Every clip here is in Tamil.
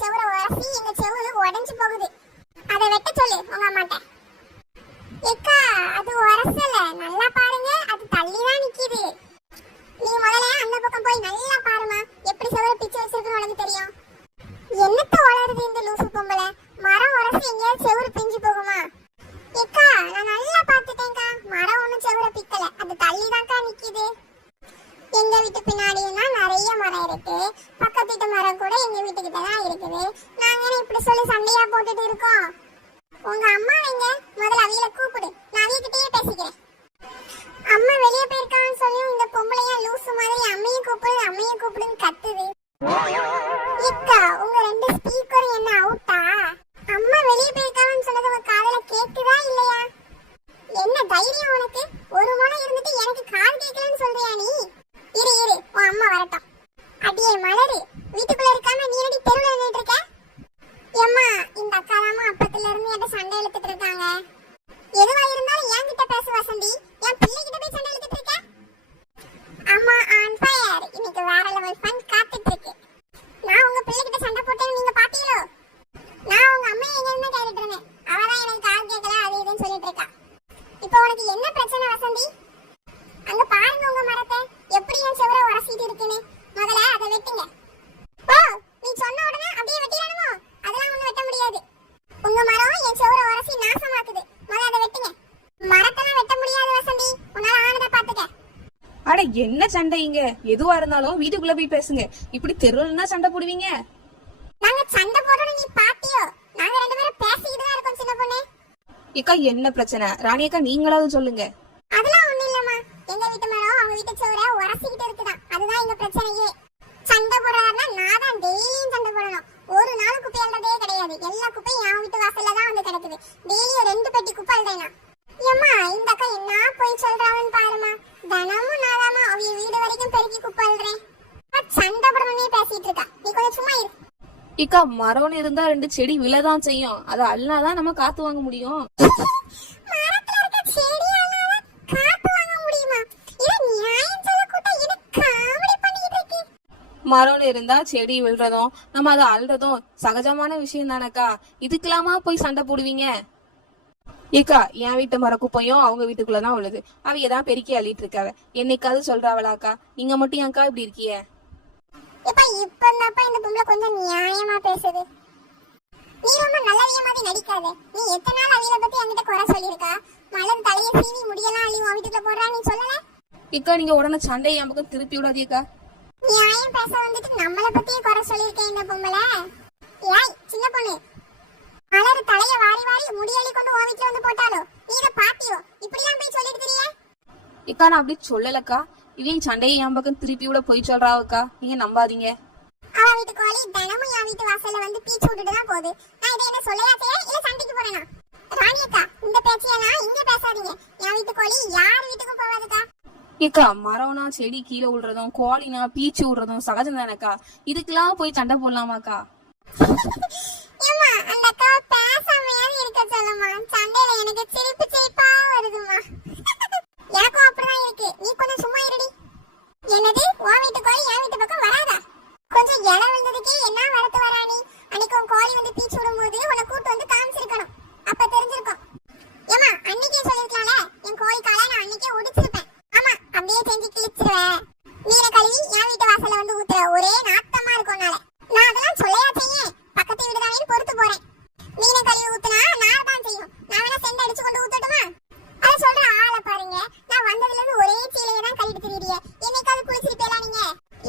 செவுர உரசி எங்க செவுரு உடைஞ்சு போகுது. அதை வெட்ட சொல்லு உங்க அம்மாட்ட. ஏக்கா அது உரசல, நல்லா பாருங்க, அது தள்ளிதான் நிக்குது. நீ முதல்ல அந்த பக்கம் போய் நல்லா பாருமா, எப்படி செவுர பிச்சு வச்சிருக்குன்னு உனக்கு தெரியும். என்னத்த வளருது இந்த லூசு பொம்பளை, மரம் உரசி எங்கேயாவது செவுரு பிஞ்சு போகுமா? ஏக்கா நான் நல்லா பாத்துட்டேன்க்கா, மரம் ஒண்ணும் செவுர பிக்கல, அது தள்ளிதான்க்கா நிக்குது. எங்க வீட்டு பின்னாடினா நிறைய மரம் இருக்கு, பக்கத்து வீட்டு மரம் கூட எங்க வீட்டுக்கிட்ட தான் இருக்குது. நாங்க இப்படி சொல்லி சண்டையா போட்டுட்டு இருக்கோம். உங்க அம்மா எங்க, முதல்ல அவியல கூப்பிடு, நான் அவியகிட்டயே பேசிக்கிறேன். அம்மா வெளியே போயிருக்கான்னு சொல்லி இந்த பொம்பளையா லூசு மாதிரி அம்மையும் கூப்பிடுன்னு கத்துது. ஏக்கா உங்க ரெண்டு ஸ்பீக்கரும் என்ன அவுட்டா? அம்மா வெளியே போயிருக்கான்னு சொன்னது உங்க காதுல கேக்குதா இல்லையா? என்ன தைரியம் உனக்கு? ஒரு முறை இருந்துட்டு எனக்கு காது கேட்கலன்னு சொல்றியா நீ? இரு உன் அம்மா வரட்டும். அடியே மலரு, வீட்டுக்குள்ள இருக்காம நீ என்னடி தெருவுல நின்னுட்டு இருக்க? ஏம்மா இந்த அக்கா தாமா அப்பத்துல இருந்து என்கிட்ட சண்டை இழுத்துட்டு இருக்காங்க. எதுவா இருந்தாலும் என்கிட்ட பேச வசந்தி, என் பிள்ளைகிட்ட போய் சண்டை இழுத்துட்டு இருக்க? அம்மா ஆன் ஃபயர், இன்னைக்கு வேற லெவல் ஃபன் காத்துட்டு இருக்கு. நான் உங்க பிள்ளைகிட்ட சண்டை போட்டேன்னு நீங்க பாத்தீங்களோ? நான் உங்க அம்மா எங்க இருந்து கேட்டுட்டு இருந்தேன், அவதான் எனக்கு காது கேட்கல அது இதுன்னு சொல்லிட்டு இருக்கா. இப்போ உனக்கு என்ன பிரச்சனை வசந்தி? அங்க பாருங்க உங்க மரத்தை எப்படி என் செவர உரசிட்டு இருக்குன்னு. முதல்ல அதை வெட்டுங்க. ஓ நீ சொன்ன உடனே அப்படியே வெட்டிடணுமோ? அதெல்லாம் ஒண்ணு வெட்ட முடியாது. உங்க மரம் என் செவர உரசி நாசமாக்குது, முதல்ல அதை வெட்டுங்க. மரத்தெல்லாம் வெட்ட முடியாது வசந்தி, உன்னால ஆனதை பாத்துக்க. அட என்ன சண்டை இங்க? எதுவா இருந்தாலும் வீட்டுக்குள்ள போய் பேசுங்க, இப்படி தெருவுலன்னா சண்டை போடுவீங்க. நாங்க சண்டை போடணும் நீ பாத்தியோ? நாங்க ரெண்டு பேரும் பேசிக்கிட்டு தான் இருக்கோம் சின்ன பொண்ணு. இக்கா என்ன பிரச்சனை? ராணி அக்கா நீங்களாவது சொல்லுங்க. அதெல்லாம் ஒண்ணு இல்லம்மா, எங்க வீட்டு மரம் அவங்க வீட்டு செவர உரசிக்கிட்டு இருக்குதான், அதுதான் எங்க பிரச்சனையே. சண்டை போடுறதுனா நான் தான் டெய்லியும் சண்டை போடணும். ஒரு நாள் குப்பை அள்ளதே கிடையாது, எல்லா குப்பையும் என் வீட்டு வாசல்ல தான் வந்து கிடக்குது. டெய்லியும் 2 பெட்டி குப்பை அள்ளேனா. ஏம்மா இந்த அக்கா என்ன போய் சொல்றாங்கன்னு பாருமா, தினமும் நாதாமா அவங்க வீடு வரைக்கும் பெருக்கி குப்பை அள்ளுறேன். சண்டை போடணும்னே பேசிட்டு இருக்கா, நீ கொஞ்சம் சும்மா இரு. இக்கா மரம்னு இருந்தா 2 செடி விழதான் செய்யும், அதை அள்ளாதான் நம்ம காத்து வாங்க முடியும். மரத்துல இருக்க செடி அள்ளாதான் காத்து வாங்க முடியுமா? இது நியாயம் சொல்ல கூட்ட எனக்கு காமெடி பண்ணிட்டு இருக்கு. மரம்னு இருந்தா செடி விழுறதும் நம்ம அதை அள்ளுறதும் சகஜமான விஷயம் தானக்கா, இதுக்கெல்லாமா போய் சண்டை போடுவீங்க? ஏக்கா என் வீட்டு மர குப்பையும் அவங்க வீட்டுக்குள்ளதான் உள்ளது, அவங்க தான் பெருக்கி அள்ளிட்டு இருக்காவ, என்னைக்காவது சொல்றாவளாக்கா? நீங்க மட்டும் ஏன்க்கா இப்படி இருக்கிய? இப்ப இந்த பொம்பளை கொஞ்சம் நியாயமா பேசுது. நீ ரொம்ப நல்லவிய மாதிரி நடிக்காத. நீ எத்தனை நாள் அவியல பத்தி என்கிட்ட குறை சொல்லிருக்கா? மலர் தலைய சீவி முடியெல்லாம் அள்ளி உன் வீட்டுக்குள்ள போடுறா, நீ சொல்லல? இக்கா நீங்க உடனே சண்டையை என் பக்கம் திருப்பி விடாதீக்கா. நியாயம் பேச வந்துட்டு நம்மள பத்தியே குறை சொல்லிருக்கேன் இந்த பொம்பளை. ஏய் சின்ன பொண்ணு, மலர் தலைய வாரி வாரி முடியள்ளி கொண்டு உன் வீட்டுல வந்து போட்டாலோ? நீ இதை பாத்தியோ? இப்படிலாம் போய் சொல்லிட்டு தெரிய? இக்கா நான் அப்படி சொல்லலக்கா, இவன் சண்டையை என் பக்கம் திருப்பி விட போய் சொல்றாவக்கா, நீங்க நம்பாதீங்க. அவ வீட்டு கோழி தினமும் என் வீட்டு வாசல்ல வந்து பீச்சு விட்டுட்டு தான் போகுது. நான் இதை என்ன சொல்லையா செய்ய, இல்ல சண்டைக்கு போறேனா? ராணி அக்கா இந்த பேச்சையெல்லாம் இங்க பேசாதீங்க, என் வீட்டு கோழி யார் வீட்டுக்கும் போகாதுக்கா. ஏக்கா மரம்னா செடி கீழே விடுறதும் கோழினா பீச்சு விடுறதும் சகஜம் தானக்கா, இதுக்கெல்லாம் போய் சண்டை போடலாமாக்கா? ஏமா அந்த அக்கா பேசாமையாவது இருக்க சொல்லுமா, சண்டையில எனக்கு சிரிப்பா வருதுமா. எனக்கும் அப்படிதான் இருக்கு, நீ கொஞ்சம் சும்மா இருடி. என்னது உன் வீட்டு கோழி என் வீட்டு பக்கம் வராதா? கொஞ்சம் இலை விழுந்ததுக்கே என்ன வரத்து வரானி? அன்னைக்கு உன் கோழி வந்து பீச்சு விடும்போது உன்னை கூட்டு வந்து காமிச்சிருக்கணும், அப்ப தெரிஞ்சிருக்கும். ஏமா அன்னைக்கே சொல்லிருக்கலாம்ல, என் கோழி காலை நான் அன்னைக்கே ஒடிச்சிருப்பேன். ஆமா அப்படியே செஞ்சு கிழிச்சிருவேன். நீரை கழுவி என் வீட்டு வாசல்ல வந்து ஊத்துற, ஒரே நாத்தமா இருக்கும்னால நான் அதெல்லாம் சொல்லையா செய்ய, பக்கத்து வீடு தான் பொறுத்து போறேன். மீனை கழுவி ஊத்துனா நார் தான் செய்யும், நான் வேணா செண்டு அடிச்சு கொண்டு ஊத்தட்டுமா? அதை சொல்ற ஆளை பாருங்க, நான் வந்ததுல இருந்து ஒரே சீலையை தான் கழிட்டு திரியிறிய, என்னைக்காவது குளிச்சிருப்பேலா நீங்க?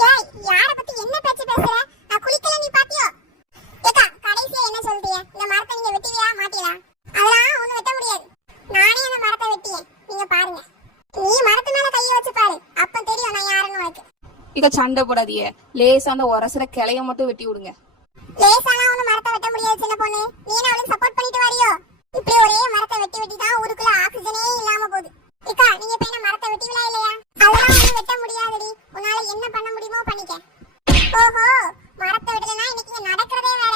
ஏய் யார பத்தி என்ன பேச்சு பேசுற? நான் குளிக்கல நீ பாத்தியோ? ஏக்கா கடைசியா என்ன சொல்றிய? இந்த மரத்தை நீங்க வெட்டுவியா மாட்டீங்களா? அதெல்லாம் ஒண்ணு வெட்ட முடியாது, நானே அந்த மரத்தை வெட்டியேன், நீங்க பாருங்க. நீ மரத்து மேல கைய வச்சு பாரு, அப்ப தெரியும் நான் யாருன்னு உனக்கு. இக்க சண்டை போடாதீங்க, லேசா அந்த உரசுற கிளைய மட்டும் வெட்டி விடுங்க. லேசாலாம் ஒண்ணு மரத்தை வெட்ட முடியாது சின்ன பொண்ணு, நீ என்ன அவளுக்கு சப்போர்ட் பண்ணிட்டு வரியோ? இப்படி ஒரே மரத்தை வெட்டி வெட்டி தான் ஊருக்குள்ள ஆக்சிஜனே இல்லாம போகுது. இக்கா நீங்க இப்ப என்ன மரத்தை வெட்டிவிலா இல்லையா? அதெல்லாம் ஒண்ணு வெட்ட முடியாதுடி, உன்னால என்ன பண்ண முடியுமோ பண்ணிக்க. ஓஹோ மரத்தை வெட்டலனா இன்னைக்கு நடக்கிறதே வேற.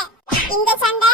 இந்த சண்டை